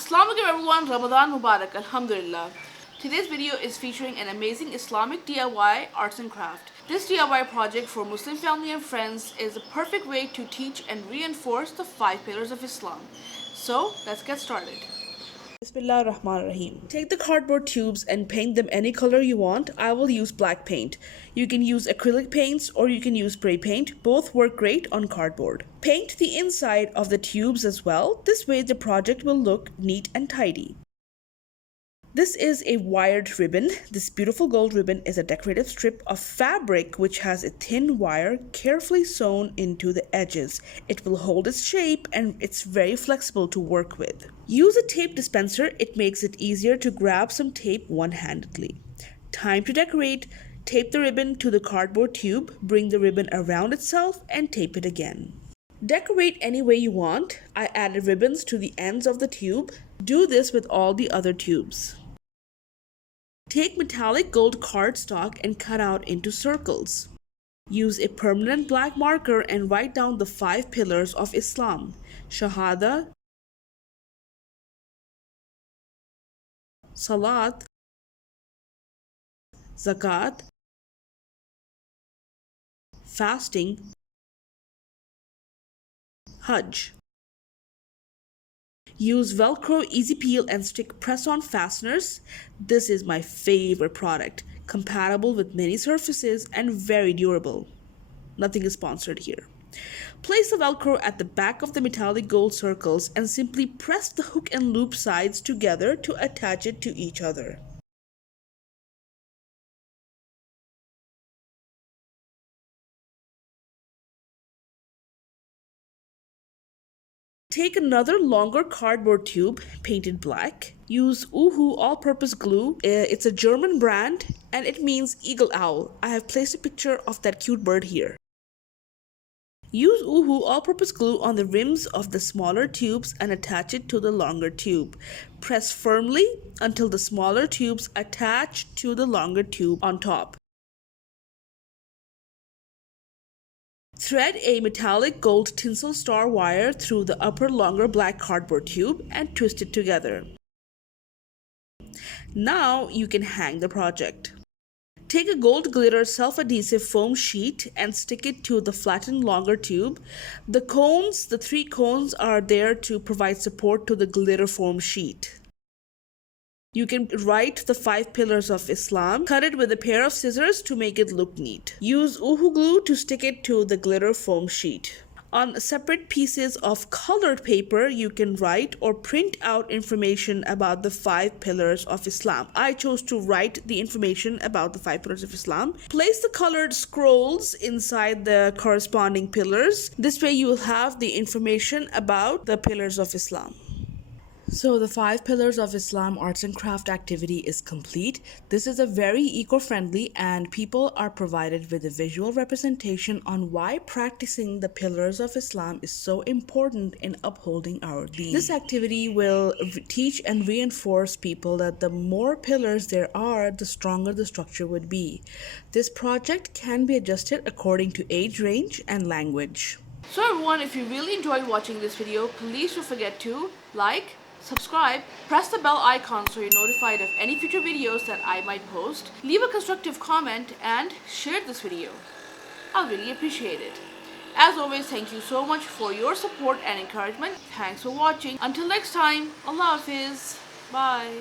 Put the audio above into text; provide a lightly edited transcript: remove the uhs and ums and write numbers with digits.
Assalamu alaikum everyone, Ramadan Mubarak, Alhamdulillah. Today's video is featuring an amazing Islamic DIY arts and craft. This DIY project for Muslim family and friends is a perfect way to teach and reinforce the 5 pillars of Islam. So let's get started. Bismillah ar-Rahman ar-Rahim. Take the cardboard tubes and paint them any color you want. I will use black paint. You can use acrylic paints or you can use spray paint. Both work great on cardboard. Paint the inside of the tubes as well. This way the project will look neat and tidy. This is a wired ribbon. This beautiful gold ribbon is a decorative strip of fabric which has a thin wire carefully sewn into the edges. It will hold its shape and it's very flexible to work with. Use a tape dispenser. It makes it easier to grab some tape one-handedly. Time to decorate. Tape the ribbon to the cardboard tube. Bring the ribbon around itself and tape it again. Decorate any way you want. I added ribbons to the ends of the tube. Do this with all the other tubes. Take metallic gold cardstock and cut out into circles. Use a permanent black marker and write down the 5 pillars of Islam: Shahada, Salat, Zakat, fasting, Hajj. Use Velcro, easy peel and stick press-on fasteners. This is my favorite product, compatible with many surfaces and very durable. Nothing is sponsored here. Place the Velcro at the back of the metallic gold circles and simply press the hook and loop sides together to attach it to each other. Take another longer cardboard tube, painted black. Use Uhu all-purpose glue. It's a German brand and it means eagle owl. I have placed a picture of that cute bird here. Use Uhu all-purpose glue on the rims of the smaller tubes and attach it to the longer tube. Press firmly until the smaller tubes attach to the longer tube on top. Thread a metallic gold tinsel star wire through the upper longer black cardboard tube and twist it together. Now you can hang the project. Take a gold glitter self-adhesive foam sheet and stick it to the flattened longer tube. The 3 cones are there to provide support to the glitter foam sheet. You can write the 5 pillars of Islam. Cut it with a pair of scissors to make it look neat. Use Uhu glue to stick it to the glitter foam sheet. On separate pieces of colored paper, you can write or print out information about the 5 pillars of Islam. I chose to write the information about the 5 pillars of Islam. Place the colored scrolls inside the corresponding pillars. This way you will have the information about the pillars of Islam. So the 5 pillars of Islam arts and craft activity is complete. This is a very eco-friendly and people are provided with a visual representation on why practicing the pillars of Islam is so important in upholding our deen. This activity will teach and reinforce people that the more pillars there are, the stronger the structure would be. This project can be adjusted according to age range and language. So everyone, if you really enjoyed watching this video, please don't forget to like, subscribe, press the bell icon so you're notified of any future videos that I might post. Leave a constructive comment and share this video. I'll really appreciate it. As always, thank you so much for your support and encouragement. Thanks for watching. Until next time, Allah Hafiz. Bye.